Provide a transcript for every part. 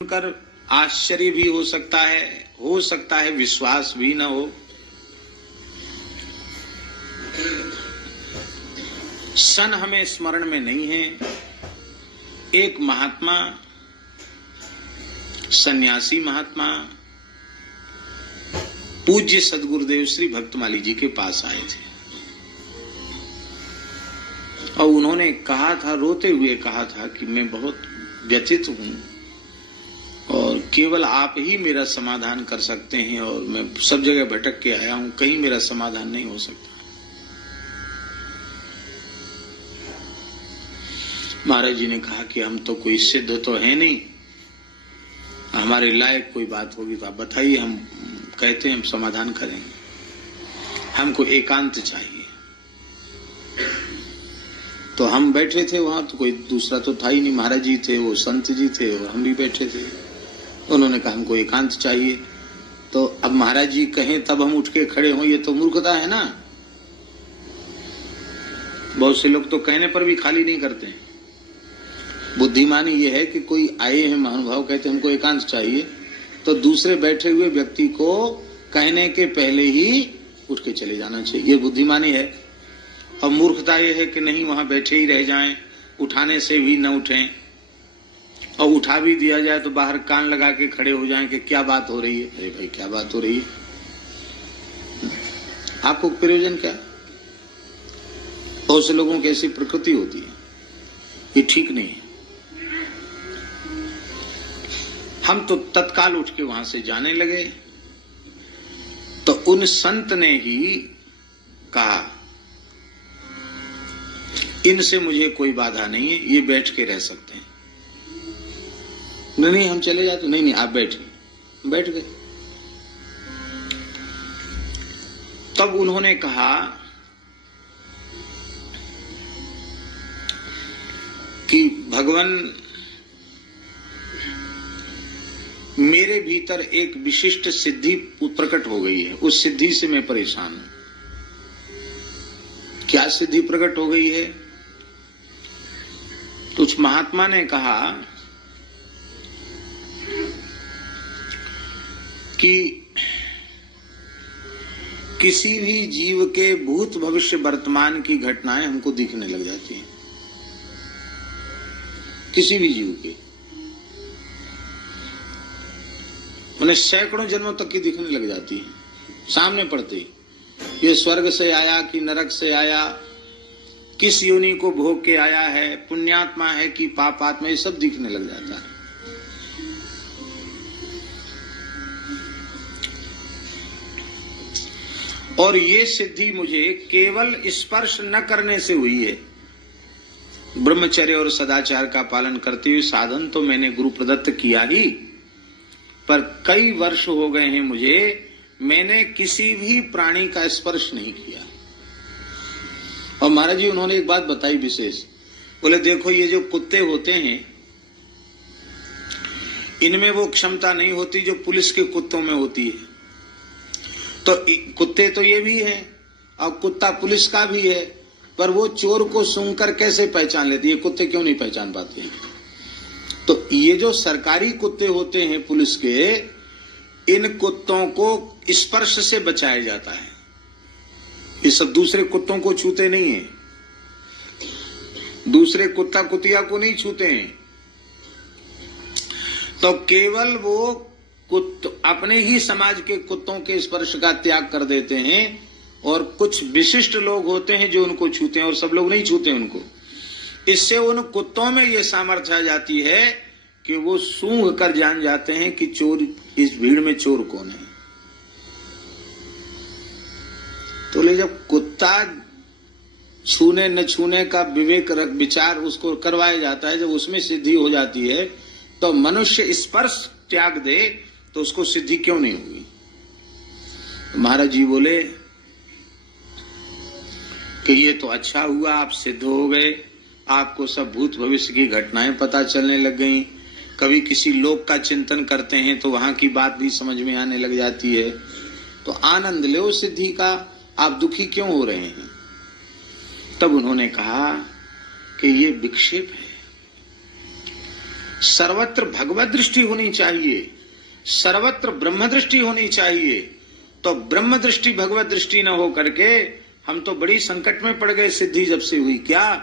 सुनकर आश्चर्य भी हो सकता है विश्वास भी न हो। सन हमें स्मरण में नहीं है। एक महात्मा, सन्यासी महात्मा पूज्य सद्गुरुदेव श्री भक्तमाली जी के पास आए थे और उन्होंने कहा था, रोते हुए कहा था कि मैं बहुत व्यथित हूं और केवल आप ही मेरा समाधान कर सकते हैं और मैं सब जगह भटक के आया हूं, कहीं मेरा समाधान नहीं हो सकता। महाराज जी ने कहा कि हम तो कोई सिद्ध तो है नहीं, हमारे लायक कोई बात होगी तो आप बताइए, हम कहते हैं हम समाधान करेंगे। हमको एकांत चाहिए। तो हम बैठे थे वहां, तो कोई दूसरा तो था ही नहीं, महाराज जी थे, वो संत जी थे और हम भी बैठे थे। उन्होंने कहा हमको एकांत चाहिए। तो अब महाराज जी कहें तब हम उठ के खड़े हों, ये तो मूर्खता है ना। बहुत से लोग तो कहने पर भी खाली नहीं करते हैं। बुद्धिमानी ये है कि कोई आए हैं महानुभाव, कहते हमको एकांत चाहिए, तो दूसरे बैठे हुए व्यक्ति को कहने के पहले ही उठ के चले जाना चाहिए। ये बुद्धिमानी है। और मूर्खता ये है कि नहीं, वहां बैठे ही रह जाएं, उठाने से भी न उठें, और उठा भी दिया जाए तो बाहर कान लगा के खड़े हो जाएं कि क्या बात हो रही है। अरे भाई क्या बात हो रही है, आपको प्रयोजन क्या है? बहुत से लोगों की ऐसी प्रकृति होती है, ये ठीक नहीं है। हम तो तत्काल उठ के वहां से जाने लगे। तो उन संत ने ही कहा, इनसे मुझे कोई बाधा नहीं है, ये बैठ के रह सकते हैं। नहीं हम चले जाते, नहीं आप बैठिए। बैठ गए। तब उन्होंने कहा कि भगवान, मेरे भीतर एक विशिष्ट सिद्धि प्रकट हो गई है, उस सिद्धि से मैं परेशान हूं। क्या सिद्धि प्रकट हो गई है? तो उस महात्मा ने कहा कि किसी भी जीव के भूत भविष्य वर्तमान की घटनाएं हमको दिखने लग जाती हैं। किसी भी जीव के उन्हें सैकड़ों जन्मों तक की दिखने लग जाती है, सामने पड़ते ही। ये स्वर्ग से आया कि नरक से आया, किस योनि को भोग के आया है, पुण्यात्मा है कि पापात्मा, ये सब दिखने लग जाता है। और ये सिद्धि मुझे केवल स्पर्श न करने से हुई है। ब्रह्मचर्य और सदाचार का पालन करते हुए साधन तो मैंने गुरु प्रदत्त किया ही, पर कई वर्ष हो गए हैं मुझे, मैंने किसी भी प्राणी का स्पर्श नहीं किया। और महाराज जी उन्होंने एक बात बताई विशेष, बोले देखो ये जो कुत्ते होते हैं, इनमें वो क्षमता नहीं होती जो पुलिस के कुत्तों में होती है। तो कुत्ते तो ये भी हैं और कुत्ता पुलिस का भी है, पर वो चोर को सूंघकर कैसे पहचान लेती है, कुत्ते क्यों नहीं पहचान पाते हैं? तो ये जो सरकारी कुत्ते होते हैं पुलिस के, इन कुत्तों को स्पर्श से बचाया जाता है। ये सब दूसरे कुत्तों को छूते नहीं है, दूसरे कुत्ता कुतिया को नहीं छूते हैं। तो केवल वो अपने ही समाज के कुत्तों के स्पर्श का त्याग कर देते हैं, और कुछ विशिष्ट लोग होते हैं जो उनको छूते हैं और सब लोग नहीं छूते उनको। इससे उन कुत्तों में ये सामर्थ्य आ जाती है कि वो सूंघ कर जान जाते हैं कि चोर, इस भीड़ में चोर कौन है। तो ले जब कुत्ता छूने न छूने का विवेक विचार उसको करवाया जाता है, जब उसमें सिद्धि हो जाती है, तो मनुष्य स्पर्श त्याग दे तो उसको सिद्धि क्यों नहीं होगी? महाराज जी बोले कि ये तो अच्छा हुआ, आप सिद्ध हो गए, आपको सब भूत भविष्य की घटनाएं पता चलने लग गई। कभी किसी लोक का चिंतन करते हैं तो वहां की बात भी समझ में आने लग जाती है। तो आनंद लो सिद्धि का, आप दुखी क्यों हो रहे हैं? तब उन्होंने कहा कि ये विक्षेप है, सर्वत्र भगवत दृष्टि होनी चाहिए, सर्वत्र ब्रह्म दृष्टि होनी चाहिए। तो ब्रह्म दृष्टि भगवत दृष्टि न हो करके हम तो बड़ी संकट में पड़ गए सिद्धि जब से हुई। क्या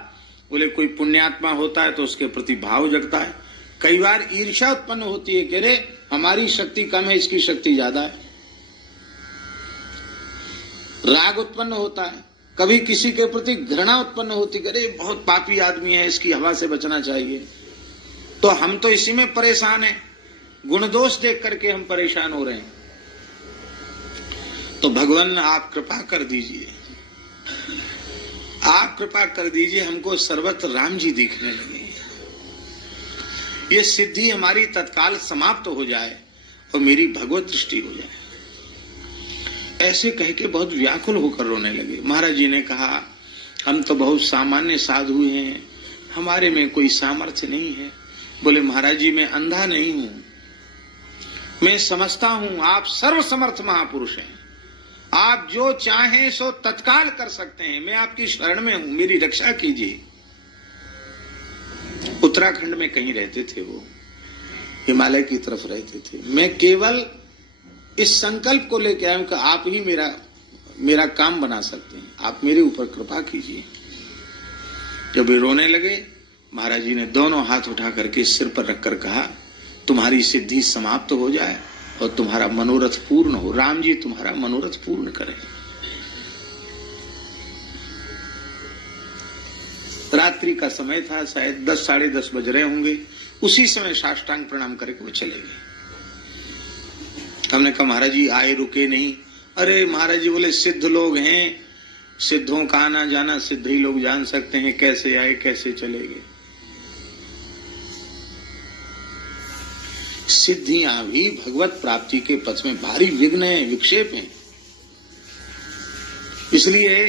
बोले, कोई पुण्यात्मा होता है तो उसके प्रति भाव जगता है। कई बार ईर्ष्या उत्पन्न होती है कि अरे हमारी शक्ति कम है, इसकी शक्ति ज्यादा है। राग उत्पन्न होता है, कभी किसी के प्रति घृणा उत्पन्न होती है, अरे बहुत पापी आदमी है, इसकी हवा से बचना चाहिए। तो हम तो इसी में परेशान हैं, गुण दोष देख करके हम परेशान हो रहे हैं। तो भगवान आप कृपा कर दीजिए, आप कृपा कर दीजिए, हमको सर्वत्र राम जी दिखने लगे, ये सिद्धि हमारी तत्काल समाप्त हो जाए और मेरी भगवत दृष्टि हो जाए। ऐसे कह के बहुत व्याकुल होकर रोने लगे। महाराज जी ने कहा, हम तो बहुत सामान्य साधु हैं, हमारे में कोई सामर्थ्य नहीं है। बोले, महाराज जी मैं अंधा नहीं हूं, मैं समझता हूं आप सर्वसमर्थ महापुरुष हैं, आप जो चाहें सो तत्काल कर सकते हैं, मैं आपकी शरण में हूं, मेरी रक्षा कीजिए। उत्तराखंड में कहीं रहते थे वो, हिमालय की तरफ रहते थे। मैं केवल इस संकल्प को लेकर आया हूं कि आप ही मेरा काम बना सकते हैं, आप मेरे ऊपर कृपा कीजिए। जब वे रोने लगे, महाराज जी ने दोनों हाथ उठा करके सिर पर रखकर कहा, तुम्हारी सिद्धि समाप्त हो जाए और तुम्हारा मनोरथ पूर्ण हो, राम जी तुम्हारा मनोरथ पूर्ण करें। रात्रि का समय था, शायद 10 साढ़े 10 बज रहे होंगे। उसी समय साष्टांग प्रणाम करके वो चले गए। हमने कहा, महाराज जी आए रुके नहीं। अरे महाराज जी बोले, सिद्ध लोग हैं, सिद्धों का आना जाना सिद्ध ही लोग जान सकते हैं, कैसे आए कैसे चले गए। सिद्धियां भी भगवत प्राप्ति के पथ में भारी विघ्न है, विक्षेप हैं। इसलिए